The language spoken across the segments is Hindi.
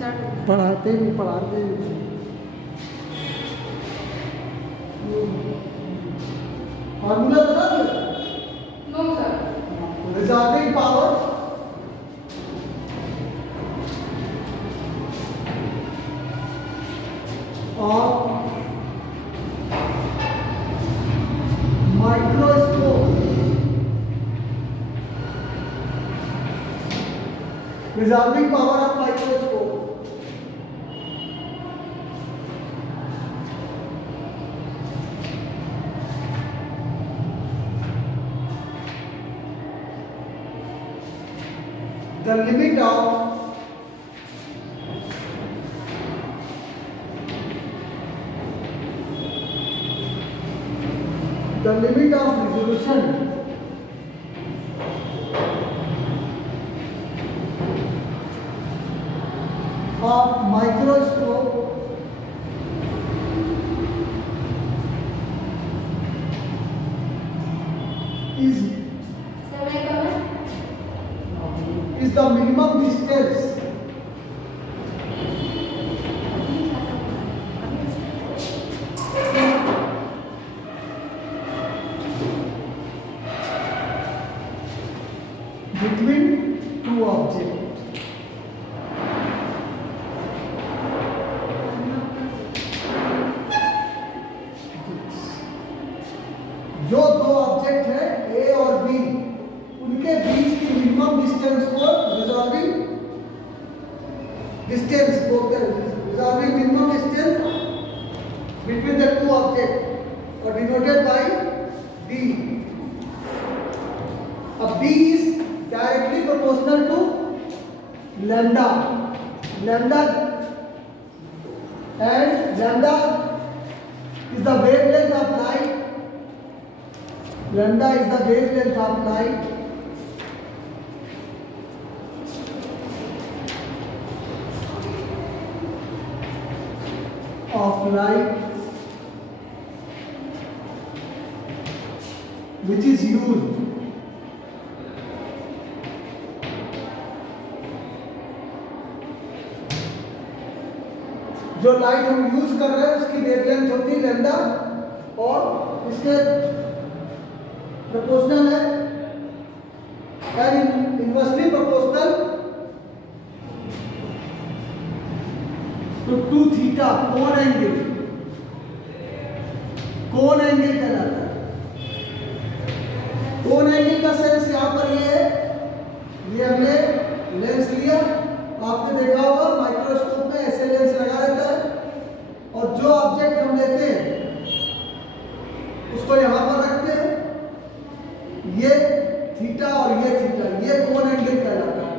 पढ़ाते भी पढ़ाते भी फार्मूला बता दिया no sir. Resolving power of microscope resolving power of microscope the limit of resolution of microscope is the minimum distance between two objects. जो दो ऑब्जेक्ट है ए और बी उनके बीच की मिनिमम डिस्टेंस को रिजॉल्विंग डिस्टेंस बोलते हैं। Resolving minimum distance between the two object और डिनोटेड बाय डी। अब D is directly proportional to lambda lambda and lambda is the wavelength of light. Lambda is the wavelength of light. Which is used जो लाइट हम यूज कर रहे हैं उसकी वेवलेंथ होती है लैम्डा और इसके प्रोपोर्शनल है and inversely proportional to 2 theta कोण एंगल कहलाता है। कोण एंगल का सेंस यहाँ पर ये हमने लेंस लिया। आपने देखा होगा माइक्रोस्कोप में ऐसे लेंस लगा रहता है और जो ऑब्जेक्ट हम लेते हैं उसको यहाँ पर रखते हैं। ये थीटा और ये थीटा ये कोण एंगल कहलाता है।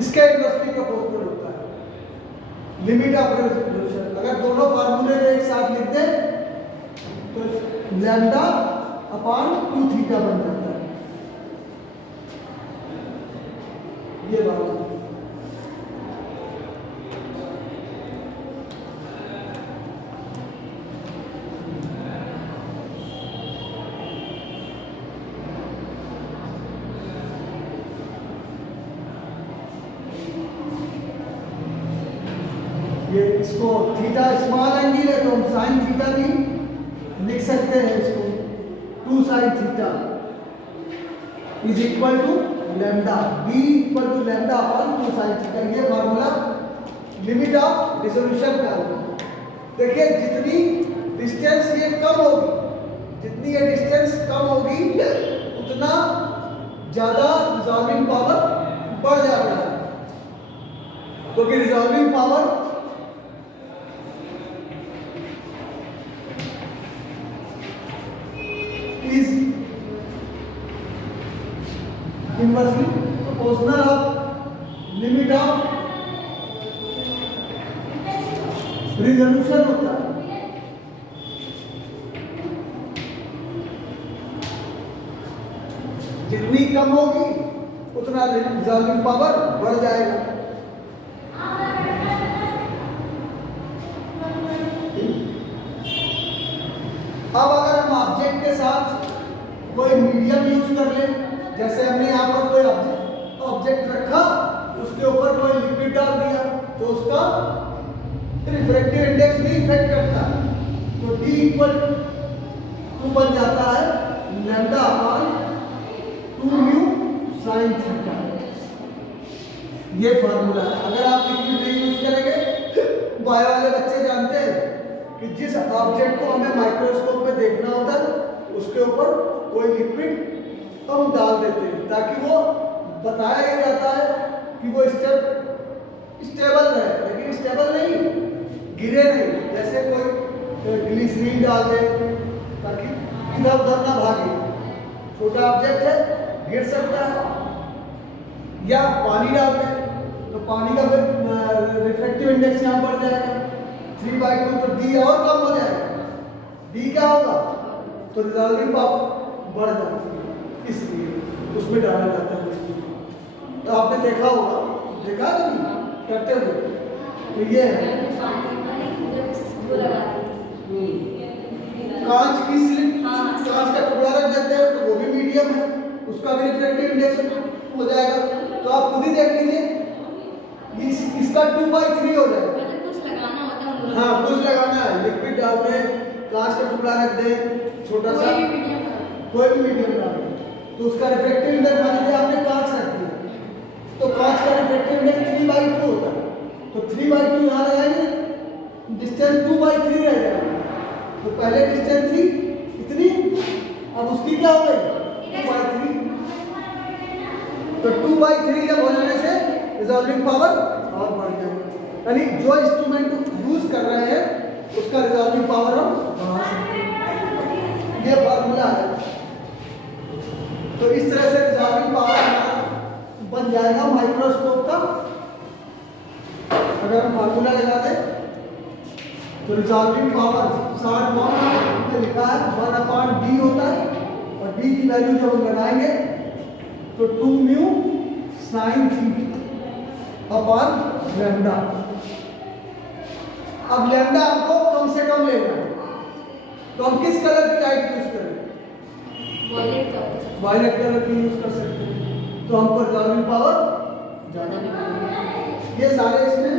इसके इनवर्सली प्रोपोर्शनल होता है लिमिट ऑफ रेजोल्यूशन। अगर दोनों फार्मूले एक साथ लिख दें तो लैम्डा अपॉन 2 थीटा बन जाता है। ये बात है। ये इसको थीटा स्मॉल एंगल है तो हम साइन थीटा भी लिख सकते हैं। इसको 2 sine theta is equal to lambda B equal to lambda upon 2 sine theta. ये फार्मूला लिमिट ऑफ रिजोल्यूशन का है। देखिए जितनी डिस्टेंस ये कम होगी जितनी ये डिस्टेंस कम होगी उतना ज़्यादा रिजॉल्विंग पावर बढ़ जाता है क्योंकि resolving power is inversely proportional of limit of resolution होता है। जितनी कम होगी उतना रिजॉल्विंग पावर बढ़ जाएगा। अब अगर हम ऑब्जेक्ट के साथ कोई मीडियम यूज कर लें, जैसे हमने यहाँ पर कोई ऑब्जेक्ट रखा उसके ऊपर कोई लिक्विड डाल दिया तो उसका रिफ्रैक्टिव इंडेक्स भी इफेक्ट करता है। तो D इक्वल टू बन जाता है lambda upon 2 mu sign theta. ये फार्मूला है। अगर आप लिक्विड नहीं यूज करेंगे, बायो वाले बच्चे जानते हैं कि जिस ऑब्जेक्ट को हमें माइक्रोस्कोप में देखना होता है उसके ऊपर कोई लिक्विड हम डाल देते हैं ताकि वो बताया ही जाता है कि वो स्टेबल रहे, लेकिन स्टेबल नहीं, गिरे नहीं। जैसे कोई ग्लिसरीन डाल दे ताकि इधर उधर ना भागे, छोटा ऑब्जेक्ट है गिर सकता है। या पानी डाल दे तो पानी का फिर रिफ्रैक्टिव इंडेक्स यहाँ बढ़ जाएगा 3/2, तो D और कम हो जाएगा। D क्या होगा, तो रिजॉल्विंग पावर बढ़ जाती है, इसलिए उसमें डाला जाता है। तो आपने देखा होगा, देखा नहीं करते हुए, तो ये है कांच की स्लिप, कांच का टुकड़ा रख देते हैं तो वो भी मीडियम है, उसका भी रिफ्रैक्टिव इंडेक्स हो जाएगा। तो आप खुद ही देख लीजिए इसका 2/3 हो जाएगा। कुछ लगाना होता है, हाँ कुछ लगाना है, लिक्विड डाल दे, कांच का टुकड़ा रख दे छोटा सा, कोई भी मीडियम डाल दे, तो उसका रिफ्रैक्टिव इंडेक्स मान लीजिए आपने कांच रख दिया, तो कांच का रिफ्रैक्टिव इंडेक्स 3/2 होता है। तो 3/2 यहाँ लगाएंगे, डिस्टेंस 2/3 रह जाएगा। तो पहले डिस्टेंस थी इतनी, अब उसकी क्या हो गई 2/3। तो 2/3 जब हो जाने से रिजॉल्विंग पावर और बढ़ जाएगी, यानी जो इंस्ट्रूमेंट यूज कर रहे हैं उसका रिजॉल्विंग पावर हम बढ़ा सकते हैं। ये फार्मूला है। तो इस तरह से रिजॉल्विंग पावर हमारा बन जाएगा माइक्रोस्कोप का। अगर हम फार्मूला लगा दें तो रिजॉल्विंग पावर शॉर्ट फॉर्म में लिखा है 1/D होता है, और D की वैल्यू जब हम लगाएंगे तो 2 mu sine theta upon lambda. अब लैम्डा हमको कम से कम लेना है, तो हम किस कलर की लाइट यूज करें, वायलेट कलर की यूज कर सकते हैं, तो हमको रिजॉल्विंग पावर ज्यादा मिलेगी। ये सारे इसमें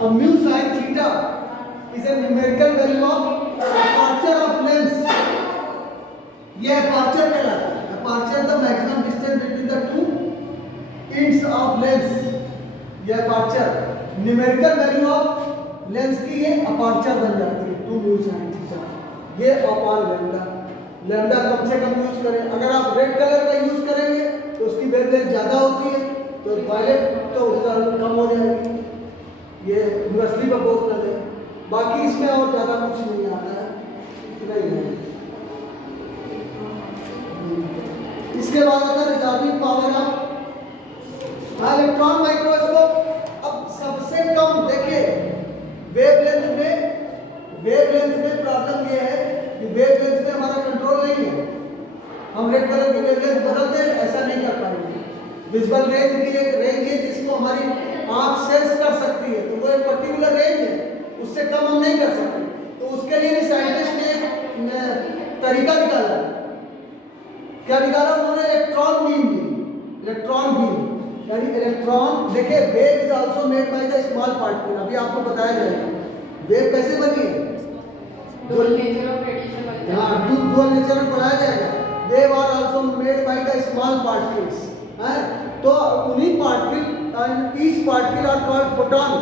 A mu sin theta is a numerical value of aperture of lens. ये aperture कहलाता है। Aperture the maximum distance between the two ends of lens. ये aperture numerical value of lens की ये aperture बन जाती है 2 mu sin theta। ये अपॉन लैम्डा। लैम्डा कम से कम यूज करें। अगर आप रेड कलर का यूज करेंगे तो उसकी वेवलेंथ ज्यादा होती है, तो वायलेट तो उसका कम हो जाएगी। ये यूनिवर्सली प्रोपोर्शनल है। बाकी इसमें और ज़्यादा कुछ नहीं आता है, इतना ही है। इसके बाद आता है resolving power of electron microscope. अब सबसे कम देखिए वेवलेंथ में प्रॉब्लम ये है कि वेवलेंथ में हमारा कंट्रोल नहीं है। हम रेड कलर की वेवलेंथ बदलते हैं, ऐसा नहीं कर पाएंगे। विजुअल रेंज भी एक रेंज है जिसको हमारी आँख सेंस कर सकती है, तो वो एक पर्टिकुलर रेंज है, उससे कम हम नहीं कर सकते। तो उसके लिए भी साइंटिस्ट ने एक तरीका निकाला। क्या निकाला उन्होंने, इलेक्ट्रॉन बीम। इलेक्ट्रॉन बीम यानी इलेक्ट्रॉन, देखिए wave is also made by the small particle. अभी आपको बताया जाएगा वेव कैसे बनी है, डुअल नेचर ऑफ रेडिएशन। हाँ, डुअल नेचर में पढ़ाया जाएगा। Wave are also made by the small particles, है। तो उन्हीं particle, and each particle are called photon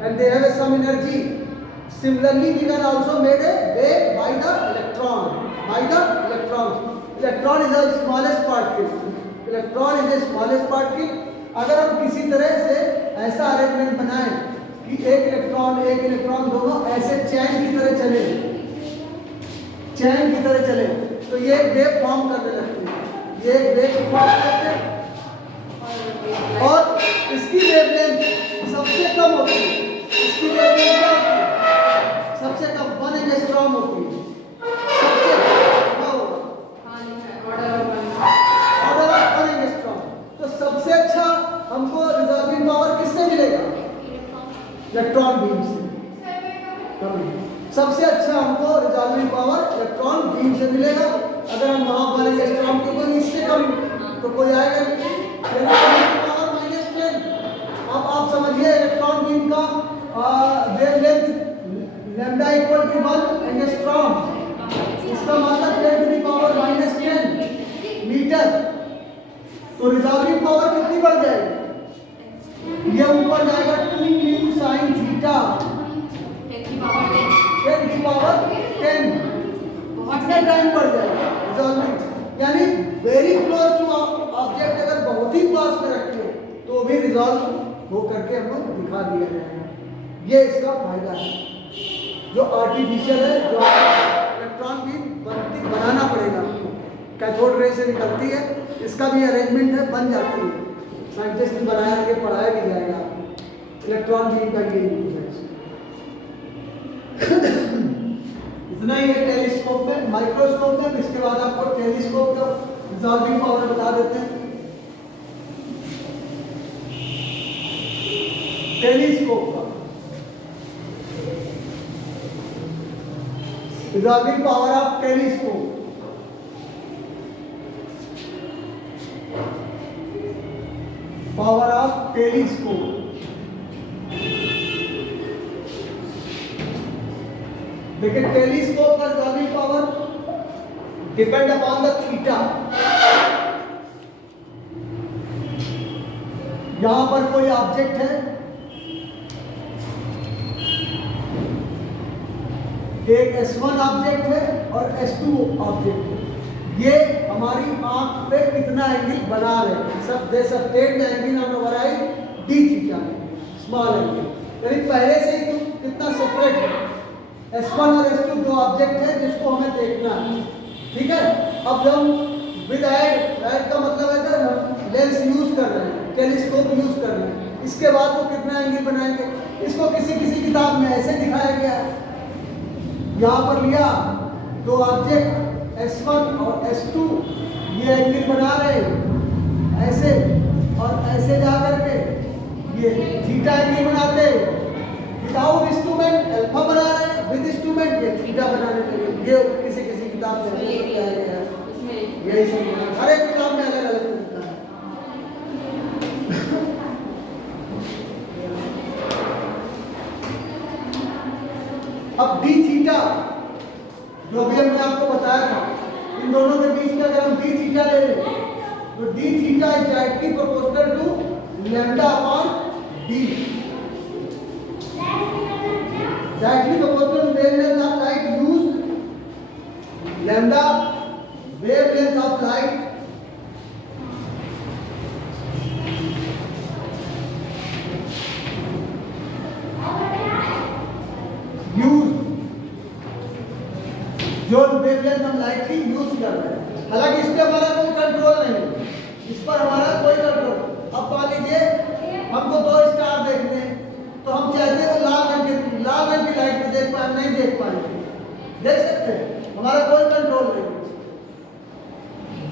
and they have some energy. Similarly we can also made a wave by the electron. Electron is the smallest particle. Electron is the smallest particle. अगर हम किसी तरह से ऐसा अरेंजमेंट बनाएं कि एक इलेक्ट्रॉन दोनों ऐसे चैन की तरह चले तो ये एक वेव फॉर्म करने लगती है। ये एक वेव फॉर्म करते हैं और इसकी वेवलेंथ सबसे कम होती है। इसकी वेवलेंथ क्या होती है, सबसे कम 1 एंगस्ट्रॉम होती है। सबसे ऑर्डर ऑफ 1 एंगस्ट्रॉम। तो सबसे अच्छा हमको रिजॉल्विंग पावर किससे मिलेगा, इलेक्ट्रॉन बीम से। कम है। सबसे अच्छा हमको रिजॉल्विंग पावर इलेक्ट्रॉन बीम से मिलेगा। अगर हम वहाँ वाले इलेक्ट्रॉन को कोई इससे कम तो कोई आएगा नहीं। पावर -10। अब आप समझिए इलेक्ट्रॉन बीम का wavelength lambda equal to 1 angstrom. इसका मतलब 10⁻⁻10 मीटर। तो रिजॉल्विंग पावर कितनी बढ़ जाएगी? ये ऊपर जाएगा 2 sin थीटा 10⁻10। कितने टाइम बढ़ जाएगा रिजॉल्विंग? यानी वेरी क्लोज टू ऑब्जेक्ट अगर बहुत ही पास में रखिए तो भी रिजॉल्व हो करके हमको दिखा दिया जाएगा। ये इसका फायदा है। जो आर्टिफिशियल है, जो इलेक्ट्रॉन बीम बनाना पड़ेगा आपको, कैथोड रे से निकलती है, इसका भी अरेंजमेंट है, बन जाती है। साइंटिस्ट भी बनाया के पढ़ाया भी जाएगा आपको। इलेक्ट्रॉन बीम का ये यूज है। इतना ही है टेलीस्कोप में। माइक्रोस्कोप में इसके बाद आपको टेलीस्कोप का रिजॉल्विंग पावर बता देते हैं। टेलीस्कोप का resolving power of telescope. Power of telescope. देखिए टेलीस्कोप का resolving power depend upon the theta. यहां पर कोई ऑब्जेक्ट है, एक S1 ऑब्जेक्ट है और S2 ऑब्जेक्ट है। ये हमारी आंख पे कितना एंगल बना रहे हैं। सब they subtend the angle on over I d theta, small angle. यानी पहले से ही कितना सेपरेट है। S1 और S2 दो ऑब्जेक्ट है जिसको हमें देखना है। ठीक है। अब हम विद ऐड का मतलब है कि लेंस यूज कर रहे हैं, टेलीस्कोप यूज कर रहे हैं। इसके बाद वो कितना एंगल बनाएंगे, इसको किसी किताब में ऐसे दिखाया गया है। यहाँ पर लिया दो ऑब्जेक्ट S1 और S2, ये एंगल बना रहे हैं ऐसे और ऐसे जा करके ये थीटा एंगल बनाते। विदाउट इंस्ट्रूमेंट अल्फा बना रहे हैं, विद इंस्ट्रूमेंट ये थीटा बनाने लगे। ये किसी किताब में बताया गया है। यही सब हर एक किताब में अलग अलग मिलता है। अब d थीटा जो भी हमने आपको बताया था, इन दोनों के बीच में अगर हम d थीटा ले लें तो d theta is directly proportional to lambda upon d। Directly proportional to wavelength of light used. Lambda wavelength of light जो वेवलेंथ हम लाइट की यूज कर रहे हैं। हालांकि इस पर हमारा कोई कंट्रोल नहीं है, इस पर हमारा कोई कंट्रोल। अब मान लीजिए हमको दो स्टार देखने हैं तो हम चाहते हैं लाल रंग की लाइट में देख पाए, नहीं देख पाएंगे। देख सकते हैं, हमारा कोई कंट्रोल नहीं है।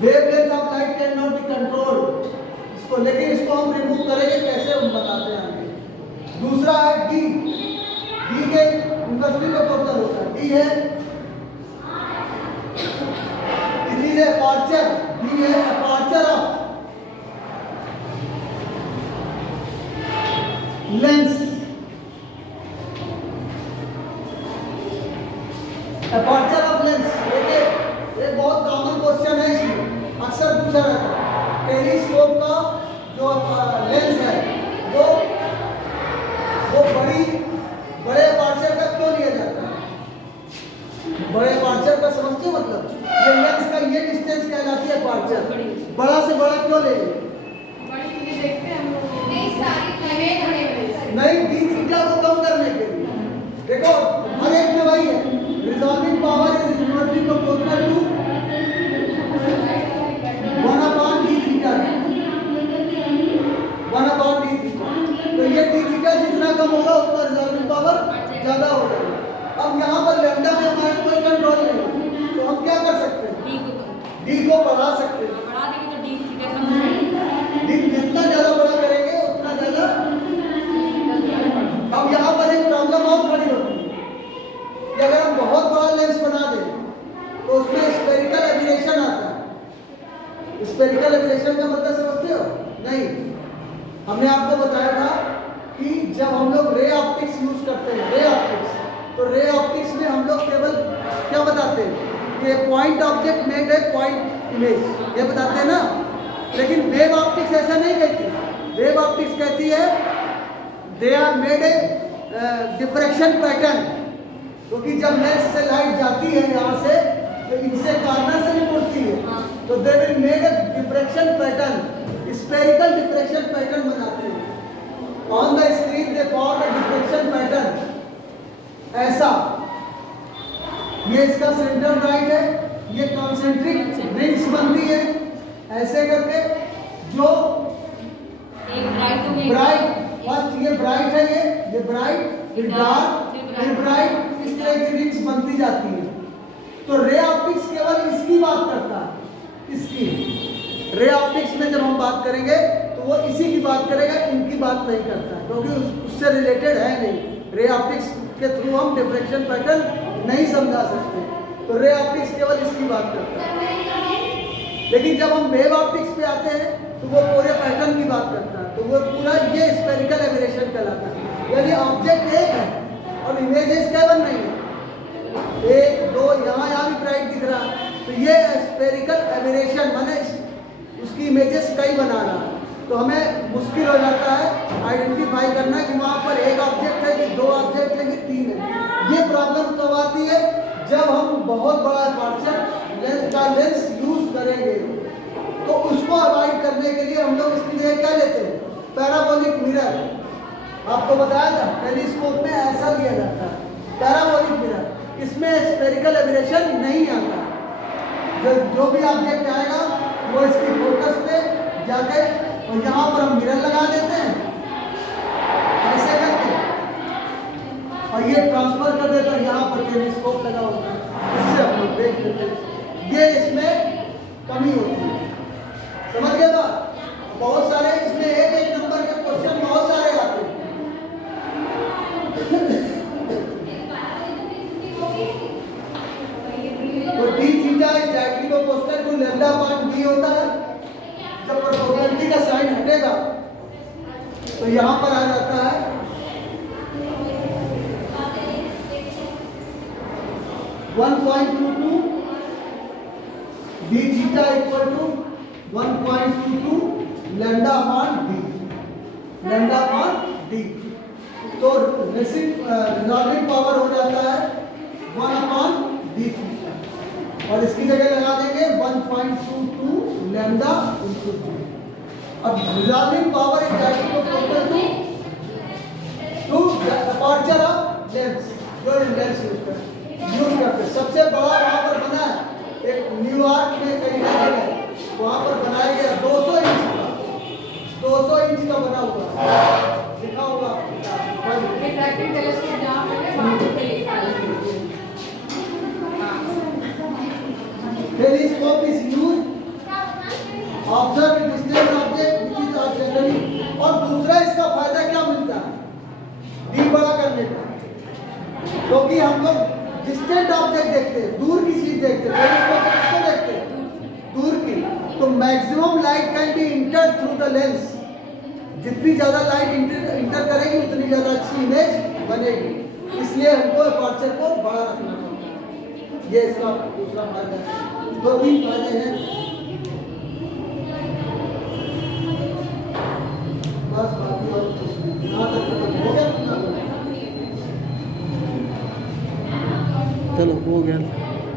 Wavelength of light can not be control इसको, लेकिन इसको हम रिमूव करेंगे कैसे हम बताते हैं आगे। दूसरा है डी के इनवर्सली प्रोपोर्शनल होता है। डी है अपर्चर, D है aperture of lens. Aperture of lens देखिए ये बहुत कॉमन क्वेश्चन है, इसमें अक्सर पूछा जाता है। टेलीस्कोप का जो लेंस है वो बड़े अपर्चर का क्यों लिया जाता है? बड़े अपर्चर का समझते मतलब ये लेंस का ये डिस्टेंस कहलाती है अपर्चर। बड़ा से बड़ा क्यों ले? बड़ी चीजें देखते हैं हम लोग, नहीं सारी इमेज बड़े नहीं, डी थीटा को कम करने के लिए। देखो हर एक में वही है, resolving power is equal to proportional to 1/d theta. 1/d theta. तो ये डी थीटा जितना कम होगा उतना रिजॉल्विंग पावर ज्यादा होगा। अब यहाँ पर लैम्डा में हमारा कोई कंट्रोल नहीं, तो हम क्या कर सकते हैं? डी को बढ़ा सकते हैं। बढ़ा देंगे तो डी थीटा कम हो जाएगा। डी जितना ज्यादा बड़ा करेंगे उतना ज्यादा। अब यहाँ पर एक प्रॉब्लम और खड़ी होती है। जब हम लोग रे ऑप्टिक्स यूज करते हैं, रे ऑप्टिक्स, तो रे ऑप्टिक्स में हम लोग केवल क्या बताते हैं कि point object made a point image, ये बताते हैं ना। लेकिन वेव ऑप्टिक्स ऐसा नहीं कहती। वेव ऑप्टिक्स कहती है they are made a diffraction pattern, क्योंकि जब लेंस से लाइट जाती है यहाँ से तो इनसे कॉर्नर से भी मुड़ती है, तो they will made a diffraction pattern, spherical diffraction pattern बनाते हैं। On the screen they form A diffraction pattern, ऐसा। ये इसका सेंटर राइट है, ये कॉन्सेंट्रिक रिंग्स बनती है ऐसे करके, जो ब्राइट, फर्स्ट ये ब्राइट है, ये ब्राइट, फिर डार्क, फिर ब्राइट, इस तरह की रिंग्स बनती जाती है। तो रे ऑप्टिक्स केवल इसकी बात करता है, इसकी। रे ऑप्टिक्स में जब हम बात करेंगे तो वो इसी की बात करेगा, इनकी बात नहीं करता, क्योंकि उससे रिलेटेड है नहीं। रे ऑप्टिक्स के थ्रू हम डिफ्रैक्शन पैटर्न नहीं समझा सकते, तो रे ऑप्टिक्स केवल इसकी बात करता है। लेकिन जब हम वेव ऑप्टिक्स पे आते हैं तो वो पूरे पैटर्न की बात करता है, तो वो पूरा ये स्फेरिकल एबरेशन कहलाता है। यानी ऑब्जेक्ट एक है और इमेजेस केवल नहीं है, एक दो, यहाँ भी ब्राइट दिख रहा है, तो ये स्फेरिकल एबरेशन माने उसकी इमेजेस कई बना रहा है। तो हमें मुश्किल हो जाता है आइडेंटिफाई करना कि वहाँ पर एक ऑब्जेक्ट है कि दो ऑब्जेक्ट है कि तीन है। ये प्रॉब्लम तब आती है जब हम बहुत बड़ा अपर्चर का लेंस यूज करेंगे, तो उसको अवॉइड करने के लिए हम लोग इसके लिए क्या लेते हैं, पैराबोलिक मिरर। आपको बताया था टेलीस्कोप में ऐसा लिया जाता है पैराबोलिक मिरर, इसमें स्फेरिकल एबरेशन नहीं आता। जो भी ऑब्जेक्ट आएगा वो इसकी फोकस पे जाके और यहाँ पर हम मिरर लगा देते हैं ऐसे करके, और ये ट्रांसफर कर देते हैं, यहाँ पर टेलीस्कोप लगा होता है, इससे हम लोग देख लेते हैं। ये इसमें कमी होती है, समझ गए बात। बहुत सारे इसमें एक नंबर के क्वेश्चन बहुत सारे आते हैं। तो D theta is directly proportional to lambda upon D होता है। जब प्रोपोर्शनलिटी का साइन हटेगा तो यहाँ पर आ जाता है 1.22 D theta equal to 1.22 lambda upon D, lambda upon D. तो रिजॉल्विंग पावर हो जाता है 1 अपॉन डी थीटा, और इसकी जगह लगा देंगे 1.22 लैम्डा इंटू डी। अब resolving power is equal to aperture of lens, जो लेंस यूज करते हैं। सबसे बड़ा वहाँ पर बना है एक न्यूयॉर्क में कहीं है, वहाँ पर बनाया गया 200 इंच का, 200 इंच का बना हुआ लिखा हुआ telescope is used observe distance object which is objectively. और दूसरा इसका फायदा क्या मिलता है डी बड़ा करने का, क्योंकि हम लोग डिस्टेंट ऑब्जेक्ट देखते हैं, दूर की चीज देखते हैं, टेलीस्कोप से किसको देखते हैं, दूर की। तो maximum light can be inter through the lens, जितनी ज़्यादा लाइट इंटर करेगी उतनी ज़्यादा अच्छी इमेज बनेगी, इसलिए हमको अपर्चर को बड़ा रखना पड़ता है। ये इसका दूसरा फायदा है, दो तीन फायदे हैं बस, बाकी और कुछ नहीं। यहाँ तक हो गया, चलो हो गया।